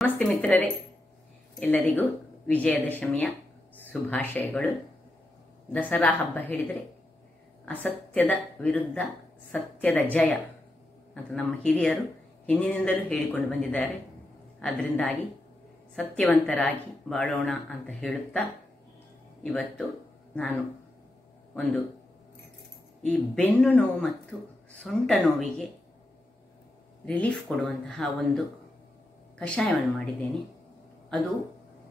ನಮಸ್ತೆ ಮಿತ್ರರೇ, ಎಲ್ಲರಿಗೂ ವಿಜಯದಶಮಿಯ ಶುಭಾಶಯಗಳು. ದಸರಾ ಹಬ್ಬ ಹೇಳಿದರೆ ಅಸತ್ಯದ ವಿರುದ್ಧ ಸತ್ಯದ ಜಯ ಅಂತ ನಮ್ಮ ಹಿರಿಯರು ಹಿಂದಿನಿಂದಲೂ ಹೇಳಿಕೊಂಡು ಬಂದಿದ್ದಾರೆ. ಅದರಿಂದಾಗಿ ಸತ್ಯವಂತರಾಗಿ ಬಾಳೋಣ ಅಂತ ಹೇಳುತ್ತಾ ಇವತ್ತು ನಾನು ಈ ಬೆನ್ನು ನೋವು ಮತ್ತು ಸೊಂಟ ನೋವಿಗೆ ರಿಲೀಫ್ ಕೊಡುವಂತಹ ಒಂದು ಕಷಾಯವನ್ನು ಮಾಡಿದ್ದೇನೆ. ಅದು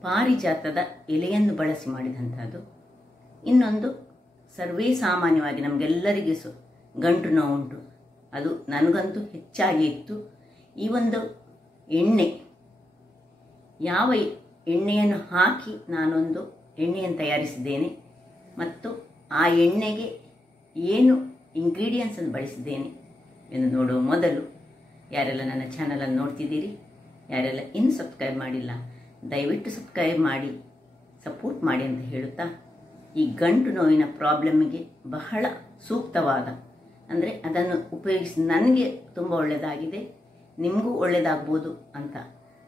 ಪಾರಿಜಾತದ ಎಲೆಯನ್ನು ಬಳಸಿ ಮಾಡಿದಂಥದ್ದು. ಇನ್ನೊಂದು ಸರ್ವೇ ಸಾಮಾನ್ಯವಾಗಿ ನಮಗೆಲ್ಲರಿಗೂ ಗಂಟು ನೋವು ಉಂಟು, ಅದು ನನಗಂತೂ ಹೆಚ್ಚಾಗಿ ಇತ್ತು. ಈ ಒಂದು ಎಣ್ಣೆ, ಯಾವ ಎಣ್ಣೆಯನ್ನು ಹಾಕಿ ನಾನೊಂದು ಎಣ್ಣೆಯನ್ನು ತಯಾರಿಸಿದ್ದೇನೆ ಮತ್ತು ಆ ಎಣ್ಣೆಗೆ ಏನು ಇಂಗ್ರೀಡಿಯೆಂಟ್ಸನ್ನು ಬಳಸಿದ್ದೇನೆ ಎಂದು ನೋಡುವ ಮೊದಲು, ಯಾರೆಲ್ಲ ನನ್ನ ಚಾನಲನ್ನು ನೋಡ್ತಿದ್ದೀರಿ, ಯಾರೆಲ್ಲ ಇನ್ನೂ ಸಬ್ಸ್ಕ್ರೈಬ್ ಮಾಡಿಲ್ಲ, ದಯವಿಟ್ಟು ಸಬ್ಸ್ಕ್ರೈಬ್ ಮಾಡಿ ಸಪೋರ್ಟ್ ಮಾಡಿ ಅಂತ ಹೇಳುತ್ತಾ, ಈ ಗಂಟು ನೋವಿನ ಪ್ರಾಬ್ಲಮ್ಗೆ ಬಹಳ ಸೂಕ್ತವಾದ, ಅಂದರೆ ಅದನ್ನು ಉಪಯೋಗಿಸಿ ನನಗೆ ತುಂಬ ಒಳ್ಳೆಯದಾಗಿದೆ, ನಿಮಗೂ ಒಳ್ಳೆಯದಾಗ್ಬೋದು ಅಂತ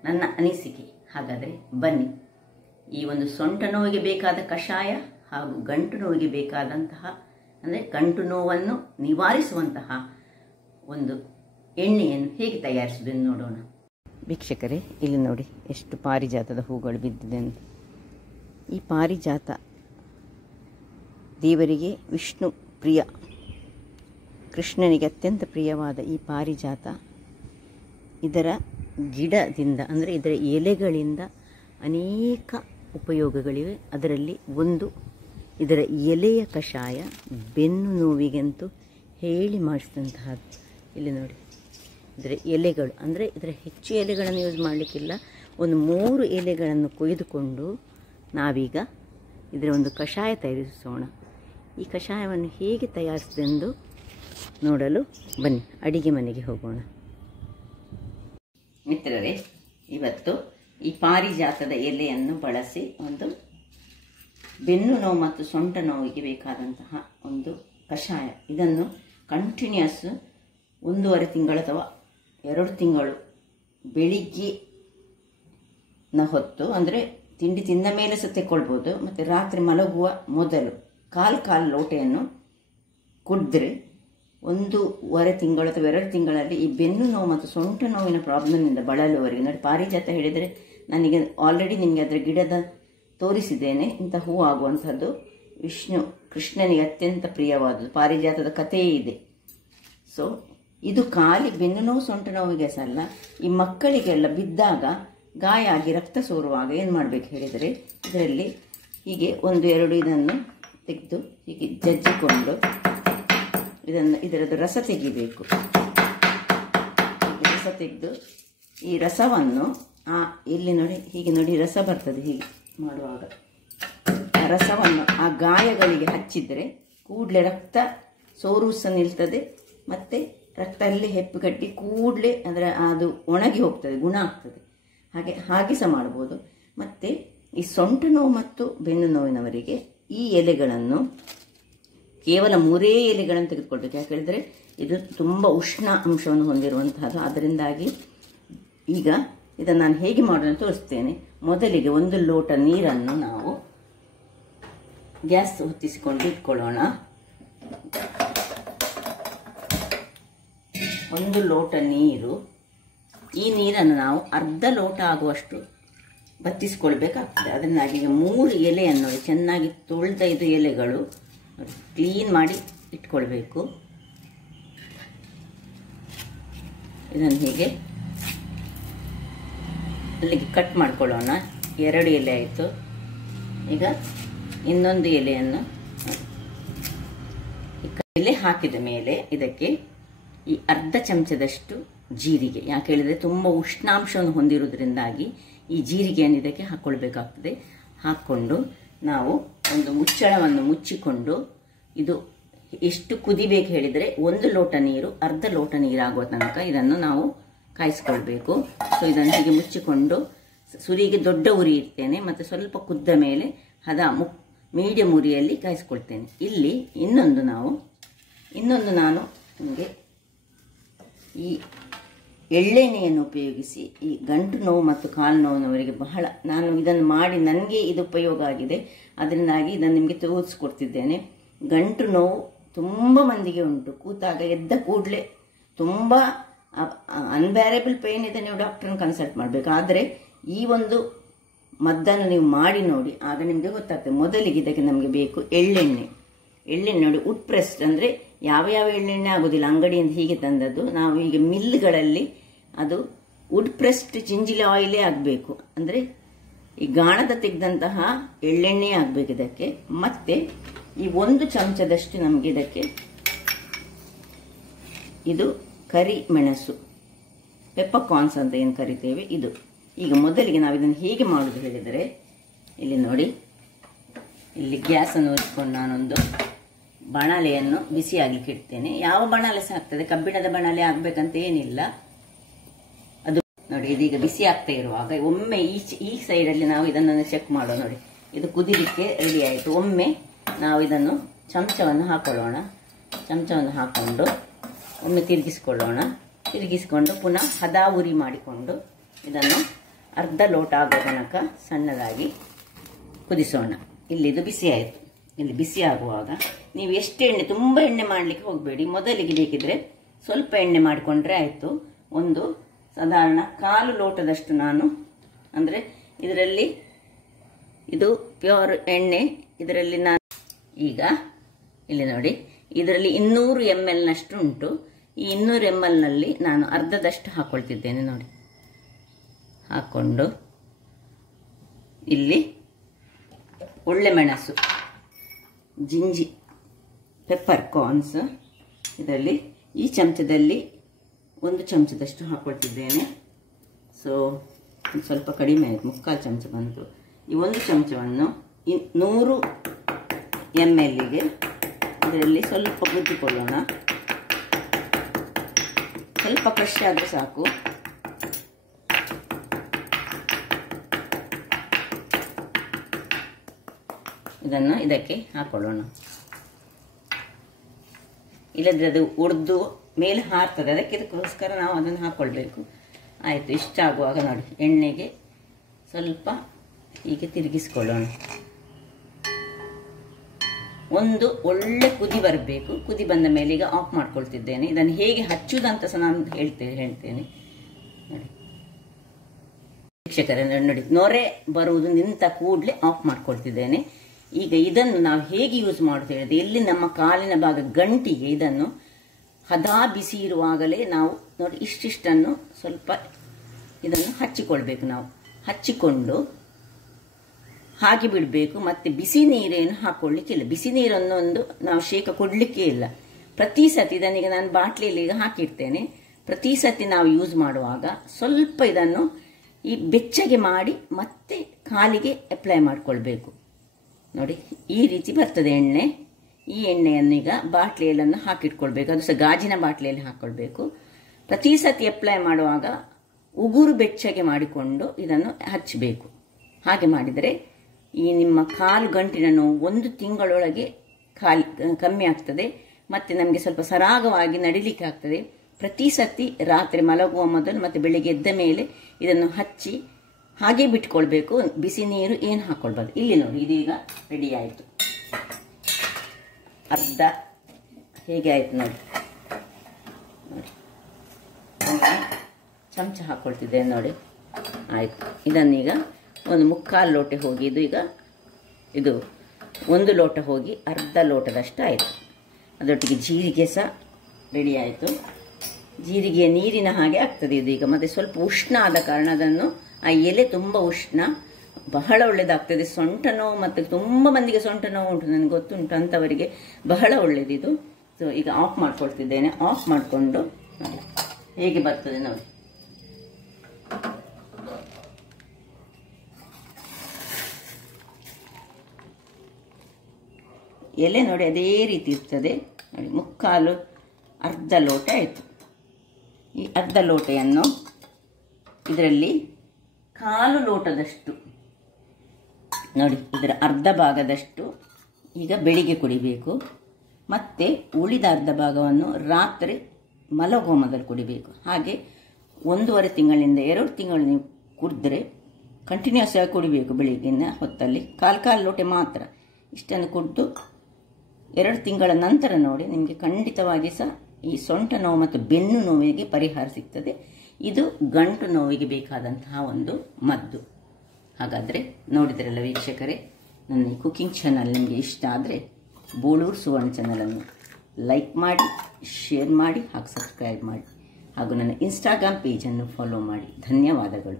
ನನ್ನ ಅನಿಸಿಕೆ. ಹಾಗಾದರೆ ಬನ್ನಿ, ಈ ಒಂದು ಸೊಂಟ ನೋವಿಗೆ ಬೇಕಾದ ಕಷಾಯ ಹಾಗೂ ಗಂಟು ನೋವಿಗೆ ಬೇಕಾದಂತಹ, ಅಂದರೆ ಗಂಟು ನೋವನ್ನು ನಿವಾರಿಸುವಂತಹ ಒಂದು ಎಣ್ಣೆಯನ್ನು ಹೇಗೆ ತಯಾರಿಸುವುದನ್ನು ನೋಡೋಣ. ವೀಕ್ಷಕರೇ, ಇಲ್ಲಿ ನೋಡಿ ಎಷ್ಟು ಪಾರಿಜಾತದ ಹೂಗಳು ಬಿದ್ದಿದೆ ಅಂತ. ಈ ಪಾರಿಜಾತ ದೇವರಿಗೆ ವಿಷ್ಣು ಪ್ರಿಯ, ಕೃಷ್ಣನಿಗೆ ಅತ್ಯಂತ ಪ್ರಿಯವಾದ ಈ ಪಾರಿಜಾತ, ಇದರ ಗಿಡದಿಂದ ಅಂದರೆ ಇದರ ಎಲೆಗಳಿಂದ ಅನೇಕ ಉಪಯೋಗಗಳಿವೆ. ಅದರಲ್ಲಿ ಒಂದು ಇದರ ಎಲೆಯ ಕಷಾಯ ಬೆನ್ನು ನೋವಿಗಂತೂ ಹೇಳಿ ಮಾಡಿಸಿದಂತಹದ್ದು. ಇಲ್ಲಿ ನೋಡಿ, ಇದರ ಎಲೆಗಳು, ಅಂದರೆ ಇದರ ಹೆಚ್ಚು ಎಲೆಗಳನ್ನು ಯೂಸ್ ಮಾಡಲಿಕ್ಕಿಲ್ಲ, ಒಂದು 3 ಎಲೆಗಳನ್ನು ಕೊಯ್ದುಕೊಂಡು ನಾವೀಗ ಇದರ ಒಂದು ಕಷಾಯ ತಯಾರಿಸೋಣ. ಈ ಕಷಾಯವನ್ನು ಹೇಗೆ ತಯಾರಿಸಿದೆಂದು ನೋಡಲು ಬನ್ನಿ, ಅಡಿಗೆ ಮನೆಗೆ ಹೋಗೋಣ. ಮಿತ್ರರೇ, ಇವತ್ತು ಈ ಪಾರಿಜಾತದ ಎಲೆಯನ್ನು ಬಳಸಿ ಒಂದು ಬೆನ್ನು ನೋವು ಮತ್ತು ಸೊಂಟ ನೋವಿಗೆ ಬೇಕಾದಂತಹ ಒಂದು ಕಷಾಯ, ಇದನ್ನು ಕಂಟಿನ್ಯೂಸ್ 1.5 ತಿಂಗಳು ಅಥವಾ 2 ತಿಂಗಳು ಬೆಳಿಗ್ಗೆ ಹೊತ್ತು, ಅಂದರೆ ತಿಂಡಿ ತಿಂದ ಮೇಲೆ ಸಹ ತೆಕ್ಕೊಳ್ಬೋದು, ಮತ್ತು ರಾತ್ರಿ ಮಲಗುವ ಮೊದಲು ಕಾಲು ಲೋಟೆಯನ್ನು ಕುಡಿದ್ರೆ 1.5 ತಿಂಗಳು ಅಥವಾ 2 ತಿಂಗಳಲ್ಲಿ ಈ ಬೆನ್ನು ನೋವು ಮತ್ತು ಸೊಂಟ ನೋವಿನ ಪ್ರಾಬ್ಲಮ್ನಿಂದ ಬಳಲುವವರೆಗೆ, ನೋಡಿ ಪಾರಿಜಾತ ಹೇಳಿದರೆ ನನಗೆ ಆಲ್ರೆಡಿ ನಿಮಗೆ ಅದರ ಗಿಡದ ತೋರಿಸಿದ್ದೇನೆ. ಇಂಥ ಹೂ ಆಗುವಂಥದ್ದು ವಿಷ್ಣು ಕೃಷ್ಣನಿಗೆ ಅತ್ಯಂತ ಪ್ರಿಯವಾದದ್ದು, ಪಾರಿಜಾತದ ಕಥೆಯೇ ಇದೆ. ಸೊ ಇದು ಖಾಲಿ ಬೆನ್ನು ನೋವು ಸೊಂಟ ನೋವಿಗೆ ಸಹ ಅಲ್ಲ, ಈ ಮಕ್ಕಳಿಗೆಲ್ಲ ಬಿದ್ದಾಗ ಗಾಯ ಆಗಿ ರಕ್ತ ಸೋರುವಾಗ ಏನು ಮಾಡಬೇಕು ಹೇಳಿದರೆ, ಇದರಲ್ಲಿ ಹೀಗೆ 1-2 ಇದನ್ನು ತೆಗೆದು ಹೀಗೆ ಜಜ್ಜಿಕೊಂಡು ಇದರದ್ದು ರಸ ತೆಗಿಬೇಕು. ರಸ ತೆಗೆದು ಈ ರಸವನ್ನು ಇಲ್ಲಿ ನೋಡಿ, ಹೀಗೆ ನೋಡಿ ರಸ ಬರ್ತದೆ, ಹೀಗೆ ಮಾಡುವಾಗ ಆ ರಸವನ್ನು ಆ ಗಾಯಗಳಿಗೆ ಹಚ್ಚಿದರೆ ಕೂಡಲೇ ರಕ್ತ ಸೋರು ಸಹ ನಿಲ್ತದೆ, ಮತ್ತು ರಕ್ತ ಅಲ್ಲಿ ಹೆಪ್ಪುಗಟ್ಟಿ ಕೂಡಲೇ ಅದು ಒಣಗಿ ಹೋಗ್ತದೆ, ಗುಣ ಆಗ್ತದೆ. ಹಾಗೆ ಸಹ ಮಾಡ್ಬೋದು. ಮತ್ತು ಈ ಸೊಂಟ ನೋವು ಮತ್ತು ಬೆನ್ನು ನೋವಿನವರಿಗೆ ಈ ಎಲೆಗಳನ್ನು ಕೇವಲ 3 ಎಲೆಗಳನ್ನು ತೆಗೆದುಕೊಳ್ಬೇಕು. ಯಾಕೆ ಹೇಳಿದರೆ ಇದು ತುಂಬ ಉಷ್ಣ ಅಂಶವನ್ನು ಹೊಂದಿರುವಂತಹದ್ದು. ಅದರಿಂದಾಗಿ ಈಗ ಇದನ್ನು ನಾನು ಹೇಗೆ ಮಾಡೋದನ್ನು ತೋರಿಸ್ತೇನೆ. ಮೊದಲಿಗೆ 1 ಲೋಟ ನೀರನ್ನು ನಾವು ಗ್ಯಾಸ್ ಹೊತ್ತಿಸಿಕೊಂಡು ಇಟ್ಕೊಳ್ಳೋಣ. 1 ಲೋಟ ನೀರು, ಈ ನೀರನ್ನು ನಾವು ಅರ್ಧ ಲೋಟ ಆಗುವಷ್ಟು ಬತ್ತಿಸ್ಕೊಳ್ಬೇಕಾಗ್ತದೆ. ಅದರಿಂದಾಗಿ ಈಗ 3 ಎಲೆಯನ್ನು ಚೆನ್ನಾಗಿ ತೊಳೆದ ಇದು ಎಲೆಗಳು ಕ್ಲೀನ್ ಮಾಡಿ ಇಟ್ಕೊಳ್ಬೇಕು. ಇದನ್ನು ಹೀಗೆ ಅಲ್ಲಿಗೆ ಕಟ್ ಮಾಡ್ಕೊಳ್ಳೋಣ. 2 ಎಲೆ ಆಯಿತು. ಈಗ ಇನ್ನೊಂದು ಎಲೆಯನ್ನು ಎಲೆ ಹಾಕಿದ ಮೇಲೆ ಇದಕ್ಕೆ ಈ ಅರ್ಧ ಚಮಚದಷ್ಟು ಜೀರಿಗೆ, ಯಾಕೆ ಹೇಳಿದರೆ ತುಂಬ ಉಷ್ಣಾಂಶವನ್ನು ಹೊಂದಿರುವುದರಿಂದಾಗಿ ಈ ಜೀರಿಗೆಯನ್ನು ಇದಕ್ಕೆ ಹಾಕ್ಕೊಳ್ಬೇಕಾಗ್ತದೆ. ಹಾಕ್ಕೊಂಡು ನಾವು ಒಂದು ಮುಚ್ಚಳವನ್ನು ಮುಚ್ಚಿಕೊಂಡು, ಇದು ಎಷ್ಟು ಕುದಿಬೇಕು ಹೇಳಿದರೆ 1 ಲೋಟ ನೀರು ಅರ್ಧ ಲೋಟ ನೀರಾಗುವ ತನಕ ಇದನ್ನು ನಾವು ಕಾಯಿಸ್ಕೊಳ್ಬೇಕು. ಸೊ ಇದನ್ನು ಹೀಗೆ ಮುಚ್ಚಿಕೊಂಡು ಸುರಿಗೆ ದೊಡ್ಡ ಉರಿ ಇಡ್ತೇನೆ, ಮತ್ತು ಸ್ವಲ್ಪ ಕುದ್ದ ಮೇಲೆ ಮೀಡಿಯಂ ಉರಿಯಲ್ಲಿ ಕಾಯಿಸ್ಕೊಳ್ತೇನೆ. ಇಲ್ಲಿ ಇನ್ನೊಂದು ನಾನು ನಿಮಗೆ ಈ ಎಳ್ಳೆಣ್ಣೆಯನ್ನು ಉಪಯೋಗಿಸಿ ಈ ಗಂಟು ನೋವು ಮತ್ತು ಕಾಲು ನೋವಿನವರಿಗೆ ಬಹಳ, ನಾನು ಇದನ್ನು ಮಾಡಿ ನನಗೆ ಇದು ಉಪಯೋಗ ಆಗಿದೆ, ಅದರಿಂದಾಗಿ ಇದನ್ನು ನಿಮಗೆ ತೋರಿಸ್ಕೊಡ್ತಿದ್ದೇನೆ. ಗಂಟು ನೋವು ತುಂಬ ಮಂದಿಗೆ ಉಂಟು, ಕೂತಾಗ ಎದ್ದ ಕೂಡಲೇ ತುಂಬ ಅನ್ಬ್ಯಾರೇಬಲ್ ಪೇನ್ ಇದೆ, ನೀವು ಡಾಕ್ಟ್ರನ್ನ ಕನ್ಸಲ್ಟ್ ಮಾಡಬೇಕು. ಆದರೆ ಈ ಒಂದು ಮದ್ದನ್ನು ನೀವು ಮಾಡಿ ನೋಡಿ, ಆಗ ನಿಮಗೆ ಗೊತ್ತಾಗ್ತದೆ. ಮೊದಲಿಗೆ ಇದಕ್ಕೆ ನಮಗೆ ಬೇಕು ಎಳ್ಳೆಣ್ಣೆ. ಎಳ್ಳೆಣ್ಣೆ ನೋಡಿ, ವುಡ್ ಪ್ರೆಸ್ಡ್, ಅಂದರೆ ಯಾವ ಯಾವ ಎಳ್ಳೆಣ್ಣೆ ಆಗೋದಿಲ್ಲ, ಅಂಗಡಿಯಿಂದ ಹೀಗೆ ತಂದದ್ದು. ನಾವು ಈಗ ಮಿಲ್ಗಳಲ್ಲಿ ಅದು ವುಡ್ ಪ್ರೆಸ್ಡ್ ಜಿಂಜಿಲಿ ಆಯಿಲೇ ಆಗಬೇಕು, ಅಂದರೆ ಈ ಗಾಣದ ತೆಗೆದಂತಹ ಎಳ್ಳೆಣ್ಣೆ ಆಗಬೇಕು ಇದಕ್ಕೆ. ಮತ್ತೆ ಈ 1 ಚಮಚದಷ್ಟು ನಮಗೆ ಇದಕ್ಕೆ ಇದು ಕರಿ ಮೆಣಸು, ಪೆಪ್ಪರ್ಕಾರ್ನ್ಸ್ ಅಂತ ಏನು ಕರಿತೇವೆ ಇದು. ಈಗ ಮೊದಲಿಗೆ ನಾವು ಇದನ್ನು ಹೇಗೆ ಮಾಡೋದು ಹೇಳಿದರೆ, ಇಲ್ಲಿ ನೋಡಿ, ಇಲ್ಲಿ ಗ್ಯಾಸನ್ನು ಒರೆಸ್ಕೊಂಡು ನಾನೊಂದು ಬಾಣಲೆಯನ್ನು ಬಿಸಿ ಆಗಲಿಕ್ಕೆ ಇಡ್ತೇನೆ. ಯಾವ ಬಾಣಲೆ ಸಹ ಆಗ್ತದೆ, ಕಬ್ಬಿಣದ ಬಾಣಲೆ ಆಗಬೇಕಂತ ಏನಿಲ್ಲ. ಅದು ನೋಡಿ, ಇದೀಗ ಬಿಸಿ ಆಗ್ತಾ ಇರುವಾಗ ಒಮ್ಮೆ ಈ ಸೈಡಲ್ಲಿ ನಾವು ಇದನ್ನು ಚೆಕ್ ಮಾಡೋ. ನೋಡಿ, ಇದು ಕುದಿಲಿಕ್ಕೆ ರೆಡಿ ಆಯಿತು. ಒಮ್ಮೆ ನಾವು ಇದನ್ನು ಚಮಚವನ್ನು ಹಾಕೊಳ್ಳೋಣ. ಚಮಚವನ್ನು ಹಾಕೊಂಡು ಒಮ್ಮೆ ತಿರುಗಿಸ್ಕೊಳ್ಳೋಣ. ತಿರುಗಿಸ್ಕೊಂಡು ಪುನಃ ಹದ ಉರಿ ಮಾಡಿಕೊಂಡು ಇದನ್ನು ಅರ್ಧ ಲೋಟ ಆಗೋ ತನಕ ಸಣ್ಣದಾಗಿ ಕುದಿಸೋಣ. ಇಲ್ಲಿದು ಬಿಸಿ ಆಯಿತು. ಇಲ್ಲಿ ಬಿಸಿ ಆಗುವಾಗ ನೀವು ಎಷ್ಟು ಎಣ್ಣೆ, ತುಂಬ ಎಣ್ಣೆ ಮಾಡಲಿಕ್ಕೆ ಹೋಗಬೇಡಿ. ಮೊದಲಿಗೆ ಬೇಕಿದ್ರೆ ಸ್ವಲ್ಪ ಎಣ್ಣೆ ಮಾಡಿಕೊಂಡ್ರೆ ಆಯಿತು. ಒಂದು ಸಾಧಾರಣ 1/4 ಲೋಟದಷ್ಟು ನಾನು, ಅಂದರೆ ಇದರಲ್ಲಿ ಇದು ಪ್ಯೂರ್ ಎಣ್ಣೆ, ಇದರಲ್ಲಿ ನಾನು ಈಗ ಇಲ್ಲಿ ನೋಡಿ, ಇದರಲ್ಲಿ 200 ml ನಷ್ಟು ಉಂಟು. ಈ 200 ml ನಲ್ಲಿ ನಾನು ಅರ್ಧದಷ್ಟು ಹಾಕೊಳ್ತಿದ್ದೇನೆ. ನೋಡಿ, ಹಾಕೊಂಡು ಇಲ್ಲಿ ಒಳ್ಳೆ ಮೆಣಸು, ಜಿಂಜಿ, ಪೆಪ್ಪರ್ ಕಾರ್ನ್ಸ್, ಇದರಲ್ಲಿ ಈ ಚಮಚದಲ್ಲಿ 1 ಚಮಚದಷ್ಟು ಹಾಕೊಳ್ತಿದ್ದೇನೆ. ಸೊ ಸ್ವಲ್ಪ ಕಡಿಮೆ ಆಯಿತು, 3/4 ಚಮಚ ಬಂತು. ಈ 1 ಚಮಚವನ್ನು 100 mlಗೆ ಇದರಲ್ಲಿ ಸ್ವಲ್ಪ ಗುದ್ದಿಕೊಳ್ಳೋಣ. ಸ್ವಲ್ಪ ಕ್ರಶ್ ಆದರೆ ಸಾಕು. ಇದನ್ನು ಇದಕ್ಕೆ ಹಾಕೊಳ್ಳೋಣ. ಇಲ್ಲದ್ರೆ ಅದು ಒಡೆದು ಮೇಲೆ ಹಾರ್ತದೆ, ಅದಕ್ಕೋಸ್ಕರ ನಾವು ಅದನ್ನು ಹಾಕ್ಕೊಳ್ಬೇಕು. ಆಯಿತು, ಇಷ್ಟ ಆಗುವಾಗ ನೋಡಿ, ಎಣ್ಣೆಗೆ ಸ್ವಲ್ಪ ಹೀಗೆ ತಿರುಗಿಸ್ಕೊಳ್ಳೋಣ. ಒಂದು ಒಳ್ಳೆ ಕುದಿ ಬರಬೇಕು. ಕುದಿ ಬಂದ ಮೇಲೆ ಈಗ ಆಫ್ ಮಾಡ್ಕೊಳ್ತಿದ್ದೇನೆ. ಇದನ್ನು ಹೇಗೆ ಹಚ್ಚುವುದಂತ ಸಹ ನಾನು ಹೇಳ್ತೇನೆ. ನೋಡಿ ವೀಕ್ಷಕರೇ, ನೋಡಿ, ನೊರೆ ಬರುವುದು ನಿಂತ ಕೂಡಲೇ ಆಫ್ ಮಾಡ್ಕೊಳ್ತಿದ್ದೇನೆ. ಈಗ ಇದನ್ನು ನಾವು ಹೇಗೆ ಯೂಸ್ ಮಾಡೋದು ಹೇಳಿದ್ರೆ, ಎಲ್ಲಿ ನಮ್ಮ ಕಾಲಿನ ಭಾಗ ಗಂಟಿಗೆ ಇದನ್ನು ಹದಾ ಬಿಸಿ ಇರುವಾಗಲೇ ನಾವು ನೋಡಿ ಇಷ್ಟಿಷ್ಟನ್ನು ಸ್ವಲ್ಪ ಇದನ್ನು ಹಚ್ಚಿಕೊಳ್ಬೇಕು. ನಾವು ಹಚ್ಚಿಕೊಂಡು ಹಾಗೆ ಬಿಡಬೇಕು. ಮತ್ತೆ ಬಿಸಿ ನೀರೇನು ಹಾಕೊಳ್ಳಿಕ್ಕಿಲ್ಲ. ಬಿಸಿ ನೀರನ್ನೊಂದು ನಾವು ಶೇಕ ಕೊಡಲಿಕ್ಕೆ ಇಲ್ಲ. ಪ್ರತಿ ಸತಿ ಇದನ್ನೀಗ ನಾನು ಬಾಟ್ಲಿಯಲ್ಲಿ ಈಗ ಹಾಕಿರ್ತೇನೆ. ಪ್ರತಿ ಸತಿ ನಾವು ಯೂಸ್ ಮಾಡುವಾಗ ಸ್ವಲ್ಪ ಇದನ್ನು ಈ ಬೆಚ್ಚಗೆ ಮಾಡಿ ಮತ್ತೆ ಕಾಲಿಗೆ ಅಪ್ಲೈ ಮಾಡಿಕೊಳ್ಬೇಕು. ನೋಡಿ, ಈ ರೀತಿ ಬರ್ತದೆ ಎಣ್ಣೆ. ಈ ಎಣ್ಣೆಯನ್ನು ಈಗ ಬಾಟ್ಲಿಯಲ್ಲನ್ನು ಹಾಕಿಟ್ಕೊಳ್ಬೇಕು. ಅದು ಸಹ ಗಾಜಿನ ಬಾಟ್ಲಿಯಲ್ಲಿ ಹಾಕ್ಕೊಳ್ಬೇಕು. ಪ್ರತಿ ಸತಿ ಅಪ್ಲೈ ಮಾಡುವಾಗ ಉಗುರು ಬೆಚ್ಚಗೆ ಮಾಡಿಕೊಂಡು ಇದನ್ನು ಹಚ್ಚಬೇಕು. ಹಾಗೆ ಮಾಡಿದರೆ ಈ ನಿಮ್ಮ ಕಾಲು ಗಂಟಿನ ನೋವು 1 ತಿಂಗಳೊಳಗೆ ಕಮ್ಮಿ ಆಗ್ತದೆ. ಮತ್ತು ನಮಗೆ ಸ್ವಲ್ಪ ಸರಾಗವಾಗಿ ನಡಿಲಿಕ್ಕೆ ಆಗ್ತದೆ. ಪ್ರತಿ ಸತಿ ರಾತ್ರಿ ಮಲಗುವ ಮೊದಲು ಮತ್ತು ಬೆಳಿಗ್ಗೆ ಎದ್ದ ಮೇಲೆ ಇದನ್ನು ಹಚ್ಚಿ ಹಾಗೆ ಬಿಟ್ಕೊಳ್ಬೇಕು. ಬಿಸಿ ನೀರು ಏನು ಹಾಕ್ಕೊಳ್ಬಾರ್ದು. ಇಲ್ಲಿ ನೋಡಿ, ಇದೀಗ ರೆಡಿ ಆಯಿತು. ಅರ್ಧ ಹೇಗೆ ಆಯಿತು ನೋಡಿ. ಚಮಚ ಹಾಕ್ಕೊಳ್ತಿದ್ದೇನೆ ನೋಡಿ. ಆಯಿತು. ಇದನ್ನೀಗ 1/4 ಲೋಟ ಹೋಗಿ, ಇದು 1 ಲೋಟ ಹೋಗಿ ಅರ್ಧ ಲೋಟದಷ್ಟು ಆಯಿತು. ಅದರೊಟ್ಟಿಗೆ ಜೀರಿಗೆ ಸಹ ರೆಡಿ ಆಯಿತು. ಜೀರಿಗೆ ನೀರಿನ ಹಾಗೆ ಆಗ್ತದೆ ಇದೀಗ. ಮತ್ತು ಸ್ವಲ್ಪ ಉಷ್ಣ ಆದ ಕಾರಣ ಅದನ್ನು, ಆ ಎಲೆ ತುಂಬ ಉಷ್ಣ, ಬಹಳ ಒಳ್ಳೆಯದಾಗ್ತದೆ. ಸೊಂಟ ನೋವು ಮತ್ತು ತುಂಬ ಮಂದಿಗೆ ಸೊಂಟ ನೋವು ಉಂಟು, ನನಗೆ ಗೊತ್ತುಂಟು, ಅಂಥವರಿಗೆ ಬಹಳ ಒಳ್ಳೆಯದಿದು. ಸೊ ಈಗ ಆಫ್ ಮಾಡ್ಕೊಳ್ತಿದ್ದೇನೆ. ಆಫ್ ಮಾಡಿಕೊಂಡು ಹೇಗೆ ಬರ್ತದೆ ನೋಡಿ. ಎಲೆ ನೋಡಿ ಅದೇ ರೀತಿ ಇರ್ತದೆ ನೋಡಿ. 3/4 ಅರ್ಧ ಲೋಟ ಆಯಿತು. ಈ ಅರ್ಧ ಲೋಟೆಯನ್ನು ಇದರಲ್ಲಿ 1/4 ಲೋಟದಷ್ಟು ನೋಡಿ, ಇದರ ಅರ್ಧ ಭಾಗದಷ್ಟು ಈಗ ಬೆಳಿಗ್ಗೆ ಕುಡಿಬೇಕು. ಮತ್ತು ಉಳಿದ ಅರ್ಧ ಭಾಗವನ್ನು ರಾತ್ರಿ ಮಲಗುವ ಮೊದಲು ಕುಡಿಬೇಕು. ಹಾಗೆ 1.5 ತಿಂಗಳಿಂದ 2 ತಿಂಗಳು ನೀವು ಕುಡಿದ್ರೆ, ಕಂಟಿನ್ಯೂಸ್ ಆಗಿ ಕುಡಿಬೇಕು. ಬೆಳಿಗ್ಗಿನ ಹೊತ್ತಲ್ಲಿ ಕಾಲು ಲೋಟೆ ಮಾತ್ರ. ಇಷ್ಟನ್ನು ಕುಡಿದು 2 ತಿಂಗಳ ನಂತರ ನೋಡಿ, ನಿಮಗೆ ಖಂಡಿತವಾಗಿ ಸಹ ಈ ಸೊಂಟ ನೋವು ಮತ್ತು ಬೆನ್ನು ನೋವಿಗೆ ಪರಿಹಾರ ಸಿಗ್ತದೆ. ಇದು ಗಂಟು ನೋವಿಗೆ ಬೇಕಾದಂತಹ ಒಂದು ಮದ್ದು. ಹಾಗಾದರೆ ನೋಡಿದ್ರಲ್ಲ ವೀಕ್ಷಕರೇ, ನನ್ನ ಈ ಕುಕಿಂಗ್ ಚಾನಲ್ ನಿಮಗೆ ಇಷ್ಟ ಆದರೆ ಬೋಳೂರು ಸುವರ್ಣ ಚಾನಲನ್ನು ಲೈಕ್ ಮಾಡಿ, ಶೇರ್ ಮಾಡಿ ಹಾಗೂ ಸಬ್ಸ್ಕ್ರೈಬ್ ಮಾಡಿ ಹಾಗೂ ನನ್ನ ಇನ್ಸ್ಟಾಗ್ರಾಮ್ ಪೇಜನ್ನು ಫಾಲೋ ಮಾಡಿ. ಧನ್ಯವಾದಗಳು.